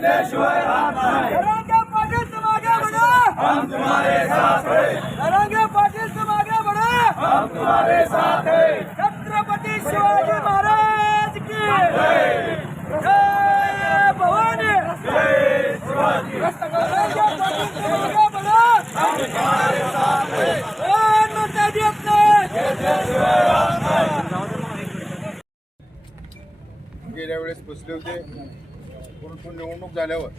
घेतल्याशिवाय राहत नाही. सारंगे पाटिल तुम आगे बढ़ो हम तुम्हारे साथ हैं. सारंगे पाटिल तुम आगे बढ़ो हम तुम्हारे साथ हैं. छत्रपति शिवाजी महाराज की जय. जय भवानी. जय शिवाजी. सारंगे पाटिल तुम आगे बढ़ो हम तुम्हारे साथ हैं. गेल्या वेळेस बसले होते. परंतु निवडणूक झाल्यावर.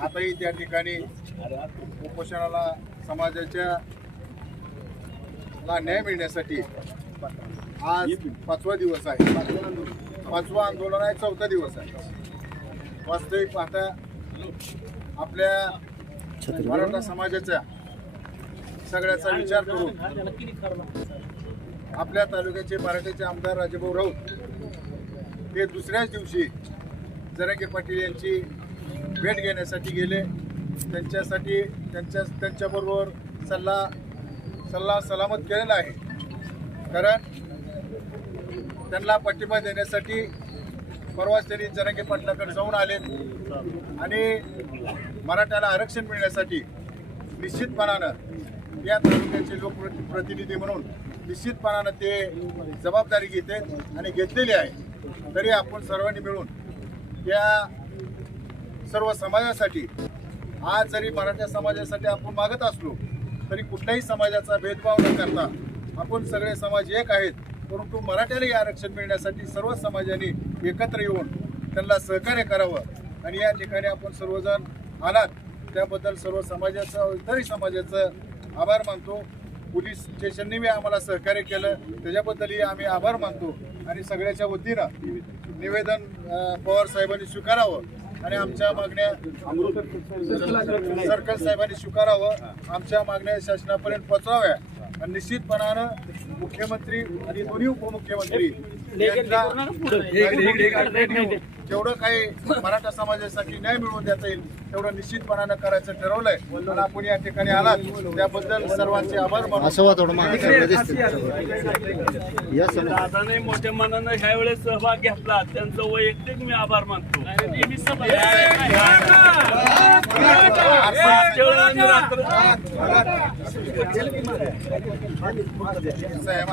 आताही त्या ठिकाणी उपोषणाला समाजाच्या ला न्याय मिळण्यासाठी आज पाचवा दिवस आहे. पाचवा आंदोलन आहे चौथा दिवस आहे. वास्तविक पाहता आपल्या मराठा समाजाच्या सगळ्याचा विचार करून आपल्या तालुक्याचे मराठीचे आमदार राजेभाऊ राऊत हे दुसऱ्याच दिवशी जरांगे पाटील यांची भेट घेण्यासाठी गेले. त्यांच्यासाठी त्यांच्या त्यांच्याबरोबर सल्ला सल्ला सलामत केलेला आहे. कारण त्यांना पाठिंबा देण्यासाठी परवाच त्यांनी जरांगे पाटलाकडे जाऊन आले. आणि मराठ्याला आरक्षण मिळण्यासाठी निश्चितपणानं या तालुक्याचे लोकप्रतिनिधी म्हणून निश्चितपणानं ते जबाबदारी घेते आणि घेतलेली आहे. तरी आपण सर्वांनी मिळून या सर्व समाजासाठी आज जरी मराठा समाजासाठी आपण मागत असलो तरी कुठल्याही समाजाचा भेदभाव न करता आपण सगळे समाज एक आहेत परंतु मराठ्यालाही आरक्षण मिळण्यासाठी सर्व समाजाने एकत्र येऊन त्यांना सहकार्य करावं. आणि या ठिकाणी आपण सर्वजण आलात त्याबद्दल सर्व समाजाचं इतरही समाजाचं आभार मानतो. पोलीस स्टेशनने बी आम्हाला सहकार्य केलं त्याच्याबद्दलही आम्ही आभार मानतो. आणि सगळ्याच्या वतीनं निवेदन पवार साहेबांनी स्वीकारावं आणि आमच्या मागण्या सरकार साहेबांनी स्वीकारावं आमच्या मागण्या शासनापर्यंत पोचवाव्या आणि निश्चितपणानं मुख्यमंत्री आणि दोन्ही उपमुख्यमंत्री यांना जेवढं काही मराठा समाजासाठी न्याय मिळवून देता येईल तेवढं निश्चितपणानं करायचं ठरवलंय. आणि आपण या ठिकाणी आलात त्याबद्दल सर्वांचे आभार समोर. दादाने मोठ्या मनानं ह्या वेळेस सहभाग घेतला. त्यांचं वैयक्तिक मी आभार मानतो. साहेब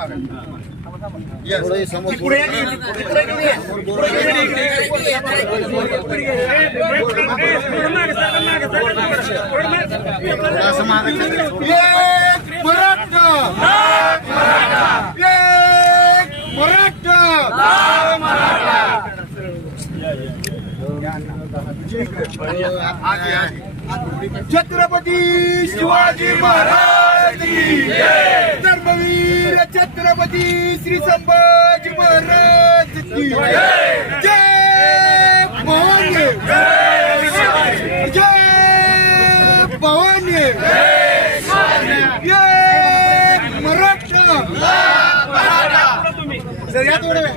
छत्रपती शिवाजी महाराज धर्मवीर छत्रपती श्री संभाजी महाराज जय! ¿Se ya tú eres?